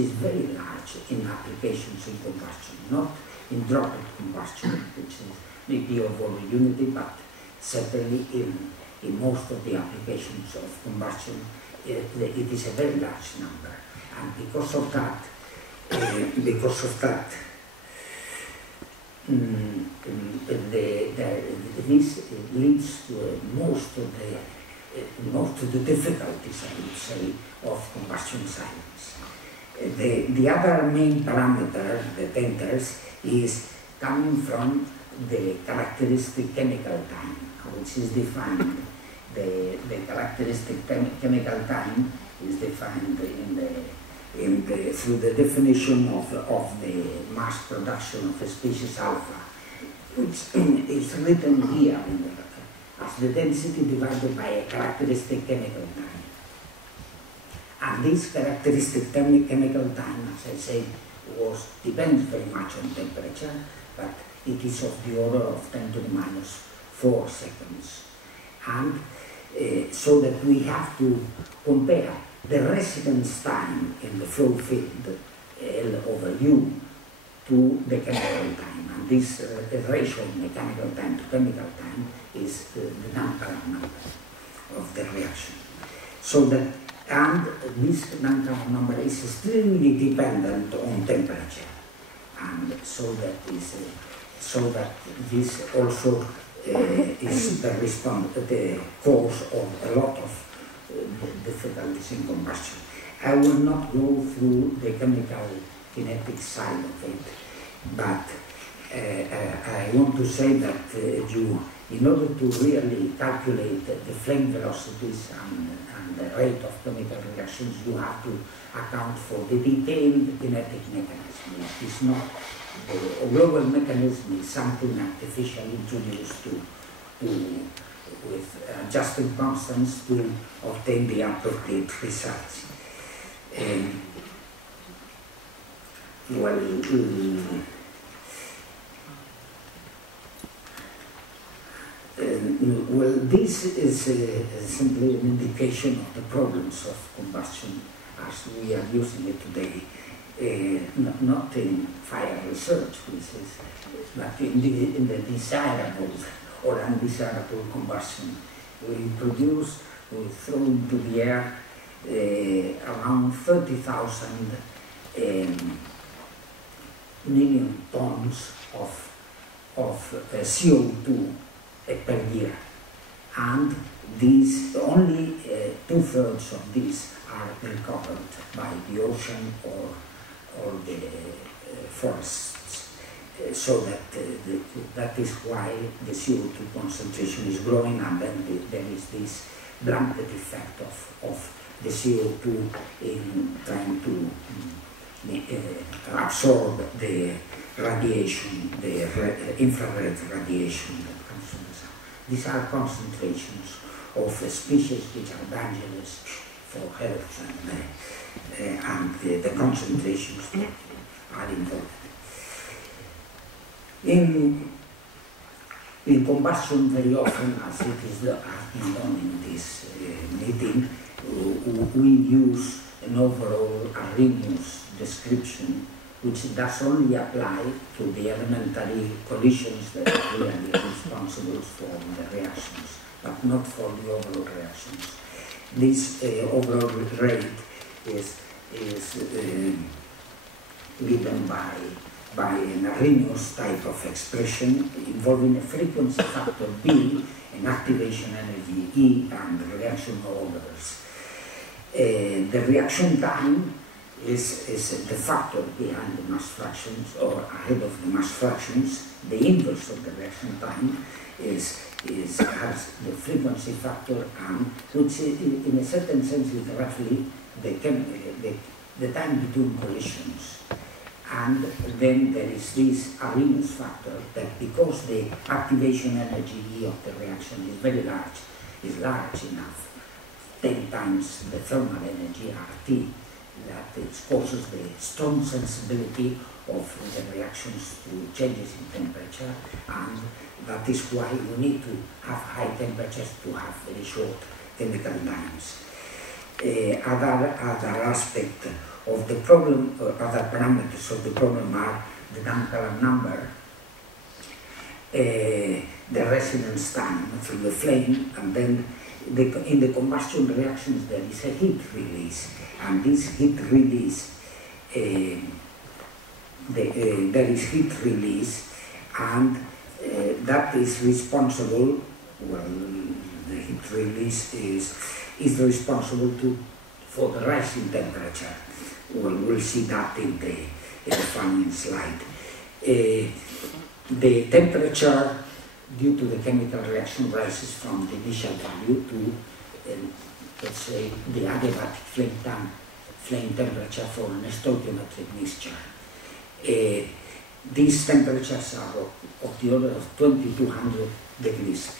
is very large in applications in combustion, not in droplet combustion, which is maybe of all unity, but certainly in most of the applications of combustion, it is a very large number. And because of that, this leads to most of the difficulties, I would say, of combustion science. The other main parameter that enters is coming from the characteristic chemical time, which is defined. The characteristic chemical time is defined through the definition of the mass production of a species alpha, which is written here as the density divided by a characteristic chemical time. And this characteristic chemical time, as I said, depends very much on temperature, but it is of the order of 10 to the minus 4 seconds. And so that we have to compare the residence time in the flow field, L over U, to the chemical time. And this ratio of mechanical time to chemical time is the non-current number of the reaction. And this non-current number is extremely dependent on temperature. And so that this also is the cause of a lot of difficulties in combustion. I will not go through the chemical kinetic side of it, but I want to say that in order to really calculate the flame velocities and the rate of chemical reactions, you have to account for the detailed kinetic mechanism. It is not the global mechanism is something artificially introduced with adjusting constants to obtain the appropriate results. Well, this is simply an indication of the problems of combustion as we are using it today. Not in fire research, but in the desirable or undesirable combustion. We throw into the air around 30,000 million tons of CO2 per year. And these, only 2/3 of these are recovered by the ocean or the forests, so that is why the CO2 concentration is growing, and then there is this blanket effect of the CO2 in trying to absorb the radiation, the infrared radiation that comes from the sun. These are concentrations of species which are dangerous for health, and the concentrations that are involved. In combustion, very often, as it is been done in this meeting, we use an overall Arrhenius description, which does only apply to the elementary collisions that are really responsible for the reactions, but not for the overall reactions. This overall rate is given by an Arrhenius type of expression involving a frequency factor B, an activation energy E, and reaction orders. The reaction time is the factor behind the mass fractions, or ahead of the mass fractions. The inverse of the reaction time has the frequency factor M, which in a certain sense is roughly the time between collisions. And then there is this Arrhenius factor that, because the activation energy E of the reaction is very large, is large enough, 10 times the thermal energy RT, that it causes the strong sensibility of the reactions to changes in temperature, and that is why we need to have high temperatures to have very short chemical times. Other aspect of the problem, other parameters of the problem are the Duncan number, the residence time through the flame, and then in the combustion reactions there is a heat release, and this heat release, there is heat release, and that is responsible, well, the heat release is responsible for the rising temperature. Well, we'll see that in the following slide. The temperature due to the chemical reaction rises from the initial value to, let's say, the adiabatic flame temperature for an stoichiometric mixture. These temperatures are of the order of 2200 degrees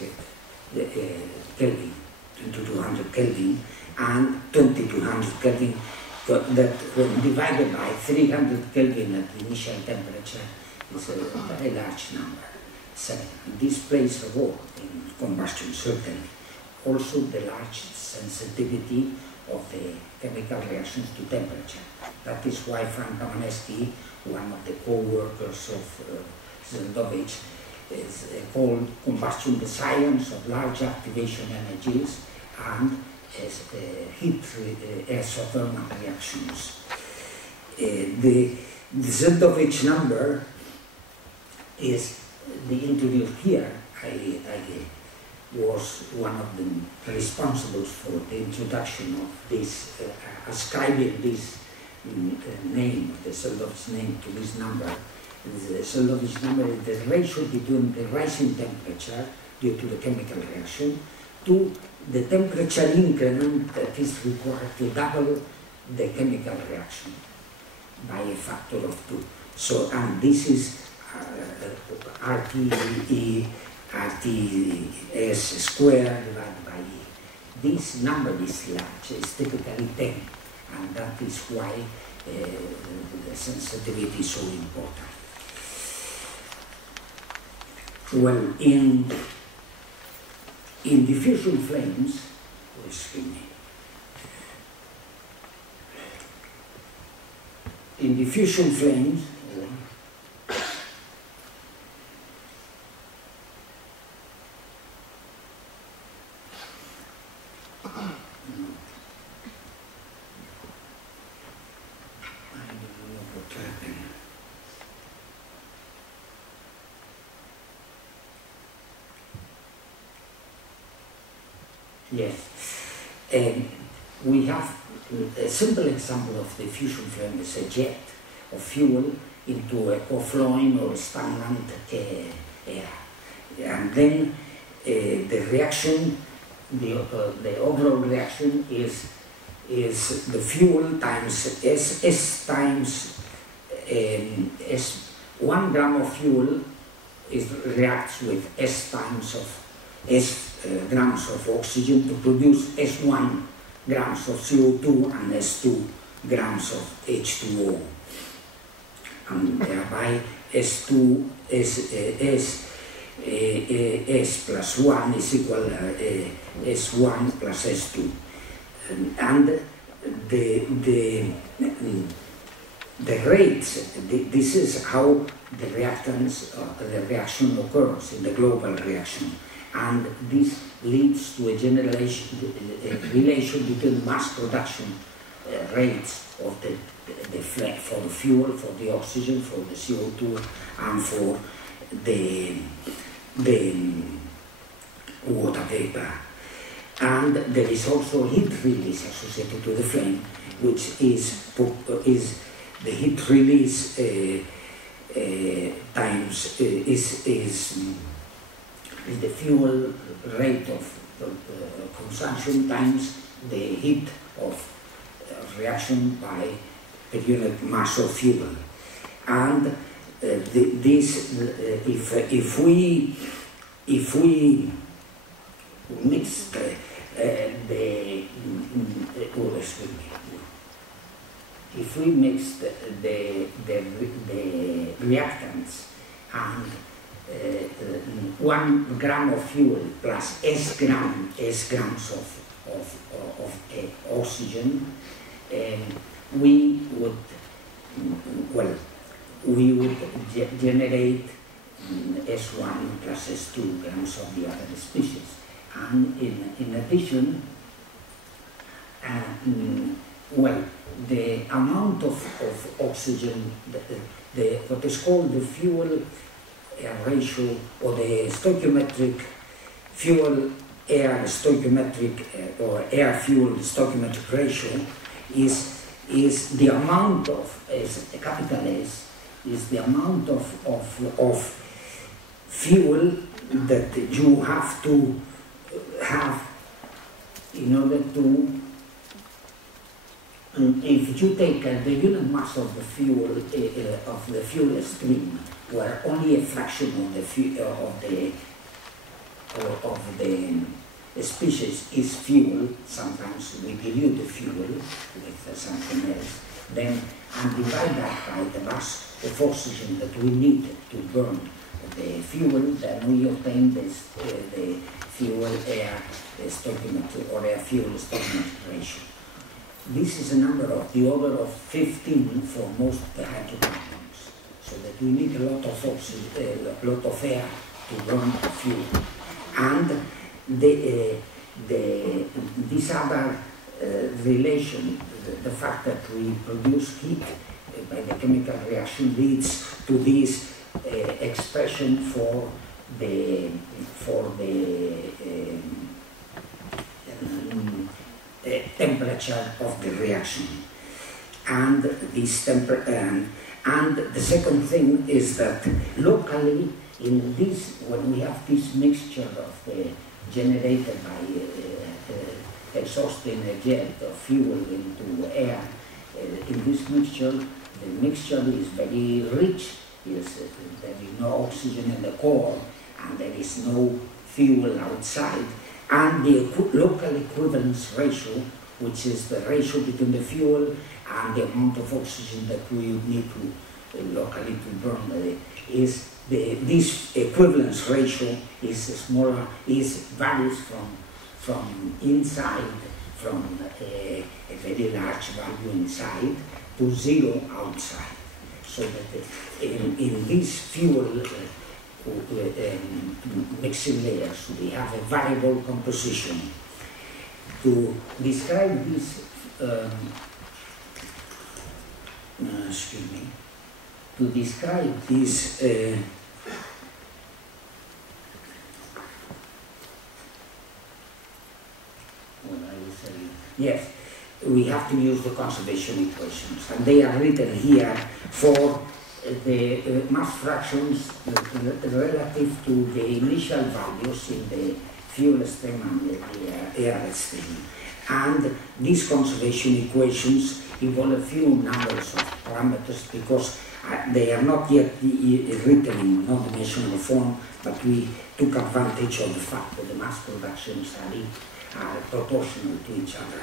Kelvin, 2200 Kelvin, and 2200 Kelvin, that when divided by 300 Kelvin at the initial temperature is a very large number. So this plays a role in combustion, certainly. Also the large sensitivity of the chemical reactions to temperature. That is why Frank Kamenetsky, one of the co-workers of Zeldovich, is called combustion the science of large activation energies and heat exothermal reactions. The Zeldovich number is introduced here. I was one of the responsibles for the introduction of this, ascribing this name, the Zeldovich name, to this number. The Zeldovich number is the ratio between the rising temperature due to the chemical reaction to the temperature increment that is required to double the chemical reaction by a factor of 2. So, and this is RTS squared divided by E. This number is large, it's typically 10, and that is why the sensitivity is so important. Well, in diffusion flames, in diffusion flames, yes, we have a simple example of the diffusion flame is a jet of fuel into a co-flowing or stagnant air. And then the reaction, the overall reaction is the fuel times S times S. 1 gram of fuel reacts with S times of S grams of oxygen to produce S1 grams of CO2 and S2 grams of H2O. And thereby S2 S plus 1 is equal S1 plus S2. And the rates, this is how the reactants, the reaction occurs in the global reaction. And this leads to a relation between mass production rates of the for the fuel, for the oxygen, for the CO2, and for the water vapor. And there is also heat release associated to the flame, which is the heat release times is the fuel rate of consumption times the heat of reaction by per unit mass of fuel. And if we mix if we mix the reactants and 1 gram of fuel plus S grams of oxygen, we would, well, we would generate S1 plus S2 grams of the other species. And in addition, well, the amount of oxygen, what is called the fuel ratio, or the stoichiometric fuel-air stoichiometric or air-fuel stoichiometric ratio is the amount of, a capital S, is the amount of fuel that you have to have in order to, if you take the unit mass of the fuel stream, where only a fraction of the species is fuel, sometimes we dilute the fuel with something else, then and divide that by the mass of oxygen that we need to burn the fuel, then we obtain this, the fuel-air stoichiometric or air-fuel stoichiometric ratio. This is a number of the order of 15 for most of the hydrocarbons, so that we need a lot of oxygen, a lot of air to burn the fuel. And this other relation, the fact that we produce heat by the chemical reaction, leads to this expression for the temperature of the reaction. And this and the second thing is that locally, in this, when we have this mixture of the generated by exhausting a jet of fuel into air, in this mixture, the mixture is very rich. There is no oxygen in the core, and there is no fuel outside. And the local equivalence ratio, which is the ratio between the fuel and the amount of oxygen that we need to locally to burn, is this equivalence ratio is smaller, varies from inside, from a very large value inside to 0 outside. So that in these fuel mixing layers, we have a variable composition. To describe this, excuse me, to describe this yes, we have to use the conservation equations, and they are written here for the mass fractions relative to the initial values in the fuel stream and the air stream. And these conservation equations involve a few numbers of parameters because they are not yet written in non-dimensional form, but we took advantage of the fact that the mass productions are proportional to each other.